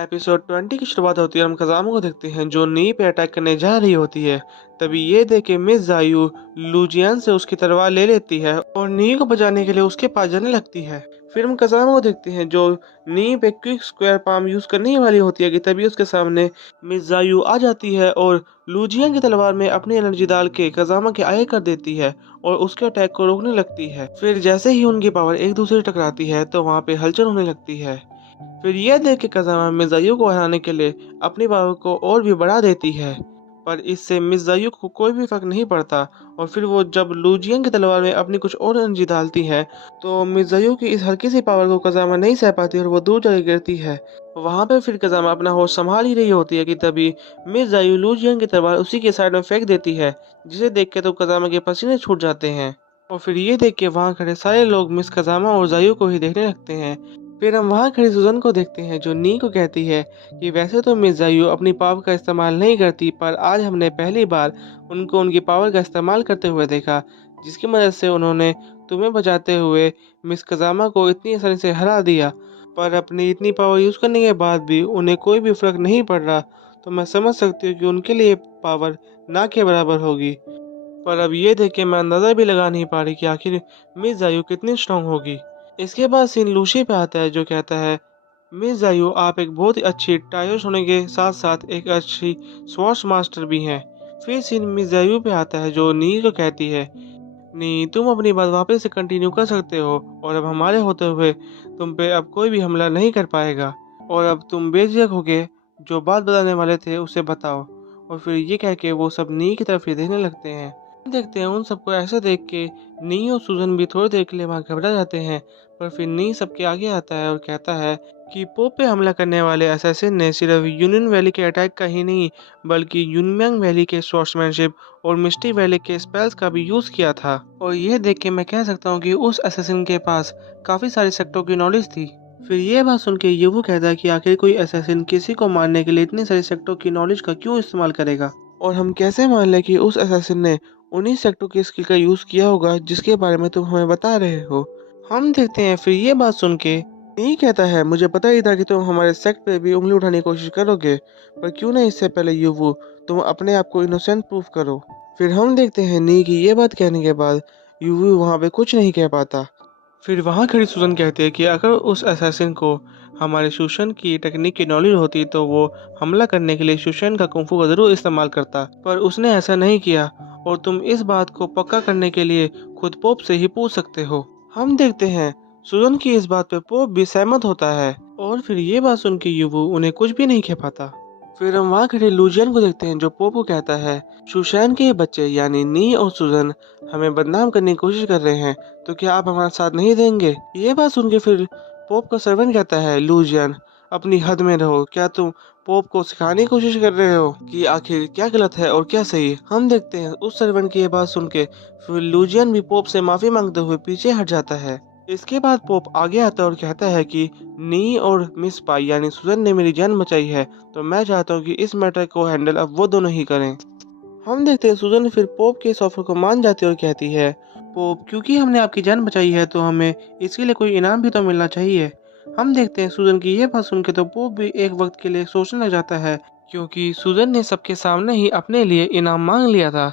Episode 20 की शुरुआत होती है। हम खजामा को देखते हैं जो नी पे अटैक करने जा रही होती है। तभी ये देख के मिस जायू लूजियन से उसकी तलवार ले लेती है और नी को बचाने के लिए उसके पास जाने लगती है। फिर हम खजामा को देखते हैं जो नी पे क्विक स्क्वायर पाम यूज करने ही वाली होती है कि तभी उसके सामने मिस जायू आ जाती है और लूजियन की तलवार में अपनी एनर्जी डाल के खजामा के आगे कर देती है और उसके अटैक को रोकने लगती है। फिर जैसे ही उनकी पावर एक दूसरे से टकराती है तो वहाँ पे हलचल होने लगती है। फिर यह देख के कज़ामा मिर्ज़ाइयों को हराने के लिए अपनी पावर को और भी बढ़ा देती है, पर इससे मिर्ज़ाइयों को कोई भी फर्क नहीं पड़ता। और फिर वो जब लूजियन की तलवार में अपनी कुछ और एनर्जी डालती है तो मिर्ज़ाइयों की इस हल्की सी पावर को कज़ामा नहीं सह पाती और वो दूर जाके गिरती है। वहाँ पे फिर कज़ामा अपना होश संभाल ही रही होती है कि तभी मिर्ज़ाइयों लूजियन की तलवार उसी के साइड में फेंक देती है, जिसे देख के तो कज़ामा के पसीने छूट जाते हैं। और फिर ये देख के वहाँ खड़े सारे लोग मिस खजामा और जायू को ही देखने लगते हैं। फिर हम वहाँ खड़ी सुजन को देखते हैं जो नी को कहती है कि वैसे तो मिस जायू अपनी पावर का इस्तेमाल नहीं करती, पर आज हमने पहली बार उनको उनकी पावर का इस्तेमाल करते हुए देखा, जिसकी मदद से उन्होंने तुम्हें बचाते हुए मिस खजामा को इतनी आसानी से हरा दिया। पर अपनी इतनी पावर यूज़ करने के बाद भी उन्हें कोई भी फर्क नहीं पड़ रहा, तो मैं समझ सकती हूँ कि उनके लिए पावर ना के बराबर होगी। पर अब ये देख के मैं अंदाज़ा भी लगा नहीं पा रही कि आखिर मिस जायू कितनी स्ट्रांग होगी। इसके बाद सीन लूशी पे आता है जो कहता है, मिस जायू आप एक बहुत ही अच्छी टायर्स होने के साथ साथ एक अच्छी स्वॉर्ड्स मास्टर भी हैं। फिर सीन मिस जायू पे आता है जो नी को कहती है, नी तुम अपनी बात वापस से कंटिन्यू कर सकते हो और अब हमारे होते हुए तुम पे अब कोई भी हमला नहीं कर पाएगा और अब तुम बेझिझक होके जो बात बताने वाले थे उसे बताओ। और फिर ये कह के वो सब नी की तरफ ही देखने लगते हैं। देखते हैं उन सबको ऐसा देख के नी और सूजन भी थोड़ी देर के लिए वहां घबरा जाते हैं, पर फिर नी सबके आगे आता है और कहता है कि पोप पे हमला करने वाले असैसिन ने सिर्फ यूनियन वैली के अटैक का ही नहीं बल्कि यूनम्यांग वैली के स्वॉर्ड्समैनशिप और मिस्टी वैली के स्पेल्स का भी यूज किया था। और यह देख के मैं कह सकता हूँ कि उस असैसिन के पास काफी सारी सेक्टरों की नॉलेज थी। फिर ये बात सुन के युवू कहता है कि आखिर कोई असैसिन किसी को मारने के लिए इतनी सारी सेक्टरों की नॉलेज का क्यों इस्तेमाल करेगा, और हम कैसे मान लें कि उस असैसिन ने उन्हीं सेक्टरों की स्किल का यूज किया होगा जिसके बारे में तुम हमें बता रहे हो। हम देखते हैं फिर ये बात सुन के नहीं कहता है, मुझे पता ही था कि तुम हमारे सेक्ट पे भी उंगली उठाने की कोशिश करोगे, पर क्यों ना इससे पहले युवू तुम अपने आप को इनोसेंट प्रूफ करो। फिर हम देखते हैं नी की ये बात कहने के बाद युवू वहाँ पे कुछ नहीं कह पाता। फिर वहाँ खड़ी सुजन कहती है कि अगर उस असैसिन को हमारे शोषण की टेक्निक की नॉलेज होती तो वो हमला करने के लिए शोषण का कुंफू का जरूर इस्तेमाल करता, पर उसने ऐसा नहीं किया और तुम इस बात को पक्का करने के लिए खुद पोप से ही पूछ सकते हो। हम देखते हैं सुजन की इस बात पे पोप भी सहमत होता है और फिर ये बात सुन के युवू उन्हें कुछ भी नहीं कह पाता। फिर हम वहाँ खड़े लूजियन को देखते हैं जो पोप को कहता है, सुशैन के ये बच्चे यानी नी और सुजन हमें बदनाम करने की कोशिश कर रहे हैं, तो क्या आप हमारा साथ नहीं देंगे। ये बात सुन के फिर पोप का सर्वेंट कहता है, लूजियन अपनी हद में रहो, क्या तुम पोप को सिखाने की कोशिश कर रहे हो कि आखिर क्या गलत है और क्या सही। हम देखते हैं उस सर्वेंट की ये बात सुन के फिर लूजियन भी पोप से माफी मांगते हुए पीछे हट जाता है। इसके बाद पोप आगे आता है और कहता है कि नी और मिस पाई यानी सुजन ने मेरी जान बचाई है, तो मैं चाहता हूँ कि इस मैटर को हैंडल अब वो दोनों ही करें। हम देखते हैं सुजन फिर पोप के इस ऑफर को मान जाती है और कहती है, पोप क्योंकि हमने आपकी जान बचाई है तो हमें इसके लिए कोई इनाम भी तो मिलना चाहिए। हम देखते हैं सुजन की ये बात सुन के तो पोप भी एक वक्त के लिए सोचने लग जाता है, क्योंकि सुजन ने सबके सामने ही अपने लिए इनाम मांग लिया था।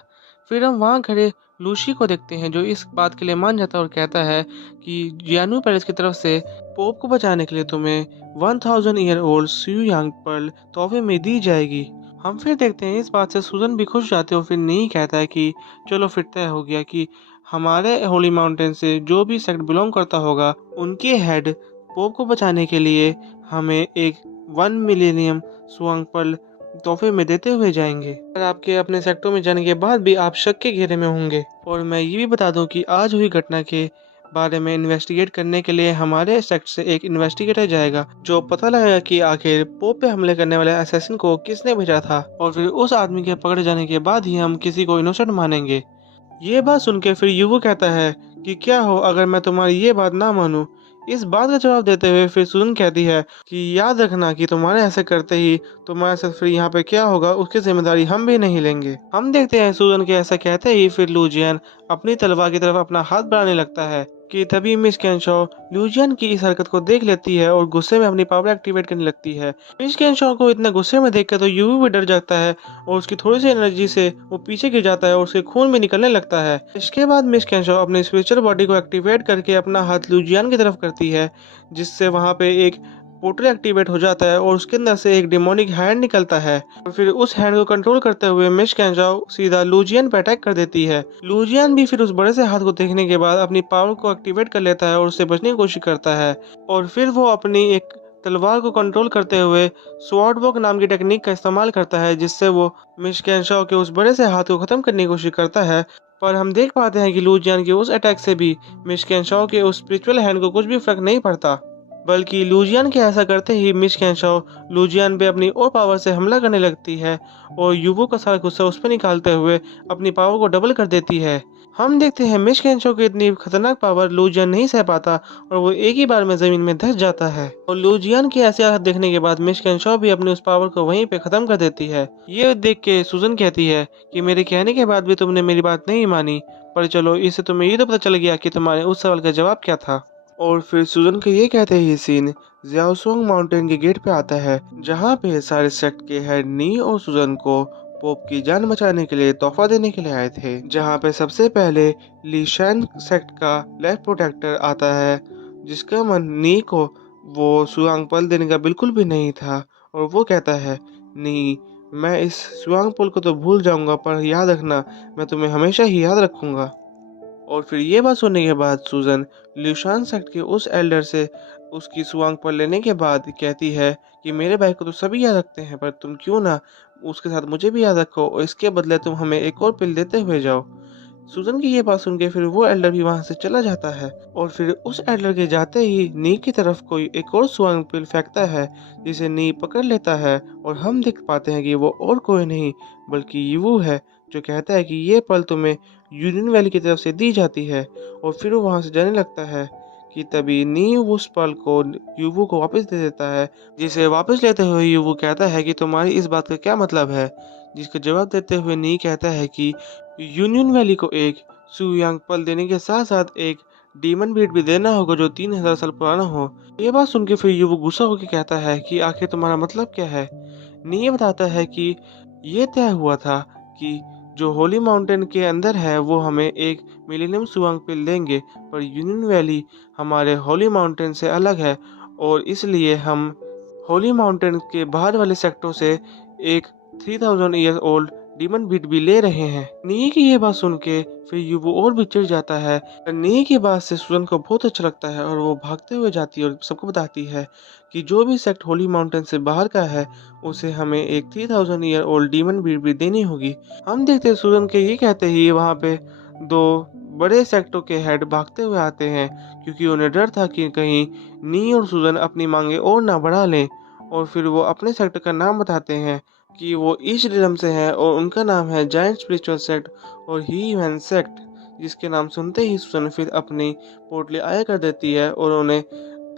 फिर हम वहाँ खड़े लूशी को देखते हैं जो इस बात के लिए मान जाता है और कहता है कि जियानु पैलेस की तरफ से पोप को बचाने के लिए तुम्हें 1000 ईयर ओल्ड स्यू यांग पर्ल तोहफे में दी जाएगी। हम फिर देखते हैं इस बात से सुजन भी खुश जाते हैं और फिर नहीं कहता है कि चलो फिर तय हो गया कि हमारे होली माउंटेन से जो भी सेक्ट बिलोंग करता होगा उनके हेड पोप को बचाने के लिए हमें एक 1 मिलेनियम स्वांग पर्ल तोहफे में देते हुए जाएंगे। पर आपके अपने सेक्टर में जाने के बाद भी आप शक के घेरे में होंगे। और मैं ये भी बता दूं कि आज हुई घटना के बारे में इन्वेस्टिगेट करने के लिए हमारे सेक्ट से एक इन्वेस्टिगेटर जाएगा जो पता लगाएगा कि आखिर पोप पे हमले करने वाले असैसिन को किसने भेजा था, और फिर उस आदमी के पकड़े जाने के बाद ही हम किसी को इनोसेंट मानेंगे। ये बात सुन के फिर युवू कहता है कि क्या हो अगर मैं तुम्हारी ये बात ना मानूं। इस बात का जवाब देते हुए फिर सुजन कहती है कि याद रखना कि तुम्हारे ऐसे करते ही तुम्हारे साथ फिर यहाँ पे क्या होगा उसकी जिम्मेदारी हम भी नहीं लेंगे। हम देखते हैं सुजन के ऐसा कहते ही फिर लूजियन अपनी तलवार की तरफ अपना हाथ बढ़ाने लगता है, कि तभी मिस कैनशॉ लूजियन की इस हरकत को देख लेती है और गुस्से में अपनी पावर एक्टिवेट करने लगती है। मिस कैनशॉ को इतना गुस्से में देखकर तो यूवी भी डर जाता है और उसकी थोड़ी सी एनर्जी से वो पीछे गिर जाता है और उसके खून भी निकलने लगता है। इसके बाद मिस कैनशॉ अपनी स्पिरिचुअल बॉडी को एक्टिवेट करके अपना हाथ लूजियन की तरफ करती है, जिससे वहां पे एक पोर्टल एक्टिवेट हो जाता है और उसके अंदर से एक डिमोनिक हैंड निकलता है और फिर उस हैंड को कंट्रोल करते हुए मिस कैनजाओ सीधा लूजियन पे अटैक कर देती है। लूजियन भी फिर उस बड़े से हाथ को देखने के बाद अपनी पावर को एक्टिवेट कर लेता है और उससे बचने की कोशिश करता है और फिर वो अपनी एक तलवार को कंट्रोल करते हुए स्वॉर्ड वॉक नाम की टेक्निक का इस्तेमाल करता है, जिससे वो मिस कैनशाओ के उस बड़े से हाथ को खत्म करने की कोशिश करता है। पर हम देख पाते हैं कि लूजियन के उस अटैक से भी मिस कैनशाओ के उस स्पिरिचुअल हैंड को कुछ भी फर्क नहीं पड़ता, बल्कि लूजियन के ऐसा करते ही मिस कैनशाओ लूजियन पे अपनी और पावर से हमला करने लगती है और युवो का सारा गुस्सा उस पर निकालते हुए अपनी पावर को डबल कर देती है। हम देखते हैं मिस कैनशाओ की इतनी खतरनाक पावर लूजियन नहीं सह पाता और वो एक ही बार में जमीन में धंस जाता है और लूजियन की ऐसी हालत देखने के बाद मिस कैनशाओ भी अपनी उस पावर को वहीं पे खत्म कर देती है। ये देख के सुजन कहती है कि मेरे कहने के बाद भी तुमने मेरी बात नहीं मानी, पर चलो इससे तुम्हें ये तो पता चल गया कि तुम्हारे उस सवाल का जवाब क्या था। और फिर सुजन के ये कहते ही सीन जियाओसोंग माउंटेन के गेट पे आता है, जहाँ पे सारे सेक्ट के हेड नी और सुजन को पोप की जान बचाने के लिए तोहफा देने के लिए आए थे। जहाँ पे सबसे पहले लीशैन सेक्ट का लेफ्ट प्रोटेक्टर आता है, जिसका मन नी को वो सुआंग पल देने का बिल्कुल भी नहीं था और वो कहता है, नी मैं इस सुआंग पुल को तो भूल जाऊंगा, पर याद रखना मैं तुम्हें हमेशा ही याद रखूंगा। और फिर ये बात सुनने के बाद सुजन ल्यूशान सेक्ट के उस एल्डर से उसकी सुआंग पर लेने के बाद कहती है कि मेरे भाई को तो सभी याद रखते हैं, पर तुम क्यों ना उसके साथ मुझे भी याद रखो और इसके बदले तुम हमें एक और पिल देते हुए जाओ। सुजन की ये बात सुन के फिर वो एल्डर भी वहां से चला जाता है और फिर उस एल्डर के जाते ही नी की तरफ कोई एक और सुआंग पिल फेंकता है, जिसे नी पकड़ लेता है और हम देख पाते हैं कि वो और कोई नहीं बल्कि यीवू है, जो कहता है कि ये पल तुम्हें यूनियन वैली की तरफ से दी जाती है। और फिर वो वहां से जाने लगता है कि तभी नी उस पल को युवू को वापस दे देता है, जिसे वापस लेते हुए युवू कहता है कि तुम्हारी इस बात का क्या मतलब है, जिसका जवाब देते हुए नी कहता है कि यूनियन वैली को एक सुयांग पल देने के साथ साथ एक डीमन बीट भी देना होगा जो 3000 साल पुराना हो। ये बात सुन के फिर युवू गुस्सा होकर कहता है कि आखिर तुम्हारा मतलब क्या है। नी ये बताता है कि ये तय हुआ था कि जो होली माउंटेन के अंदर है वो हमें एक मिलेनियम सुवांग पिल देंगे, पर यूनियन वैली हमारे होली माउंटेन से अलग है और इसलिए हम होली माउंटेन के बाहर वाले सेक्टर से एक 3000 ईयर ओल्ड डीमन बीट भी ले रहे हैं। नी की ये बात सुन के फिर युवो और भी चिढ़ जाता है। नी की बात से सुजन को बहुत अच्छा लगता है और वो भागते हुए जाती है और सबको बताती है कि जो भी सेक्ट होली माउंटेन से बाहर का है उसे हमें एक 3000 ईयर ओल्ड डीमन बीट भी देनी होगी। हम देखते हैं सुजन के ये कहते ही वहाँ पे दो बड़े सेक्टों के हेड भागते हुए आते हैं, क्योंकि उन्हें डर था कि कहीं नी और सुजन अपनी मांगे और ना बढ़ा लें। और फिर वो अपने सेक्टर का नाम बताते हैं कि वो ईस्ट रिदम से है और उनका नाम है जायंट स्पिरिचुअल सेक्ट और ही ह्यूमन सेक्ट, जिसके नाम सुनते ही सुजन फिर अपनी पोटली आया कर देती है और उन्हें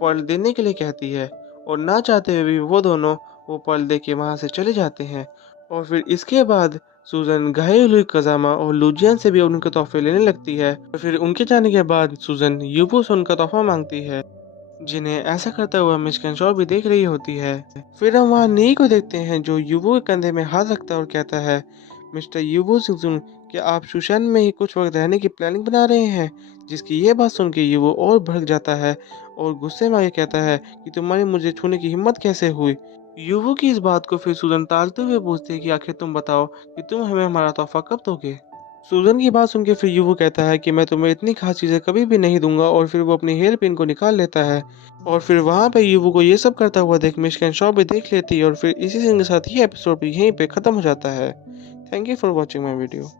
पर्ल देने के लिए कहती है और ना चाहते हुए भी वो दोनों वो पर्ल दे के वहाँ से चले जाते हैं। और फिर इसके बाद सुजन घायल हुई कजामा और लूजियन से भी उनके तोहफे लेने लगती है और फिर उनके जाने के बाद सुजन यूबो से उनका तोहफा मांगती है, जिन्हें ऐसा करता हुआ मिस कैनशॉ भी देख रही होती है। फिर हम वहाँ नी को देखते हैं जो युवो के कंधे में हाथ रखता है और कहता है, मिस्टर युवो सिंगजुन, क्या आप शुशन में ही कुछ वक्त रहने की प्लानिंग बना रहे हैं। जिसकी ये बात सुन के युवो और भड़क जाता है और गुस्से में आगे कहता है कि तुम्हारी मुझे छूने की हिम्मत कैसे हुई। युवो की इस बात को फिर सुजन टालते हुए पूछती है कि आखिर तुम बताओ कि तुम हमें हमारा तोहफा कब दोगे। सुजन की बात सुन के फिर युवो कहता है कि मैं तुम्हें इतनी खास चीजें कभी भी नहीं दूंगा और फिर वो अपनी हेयर पिन को निकाल लेता है और फिर वहां पे युवो को ये सब करता हुआ देख मिस कैनशॉ भी देख लेती है और फिर इसी सीन के साथ ये एपिसोड भी यहीं पे खत्म हो जाता है। Thank you for watching my video.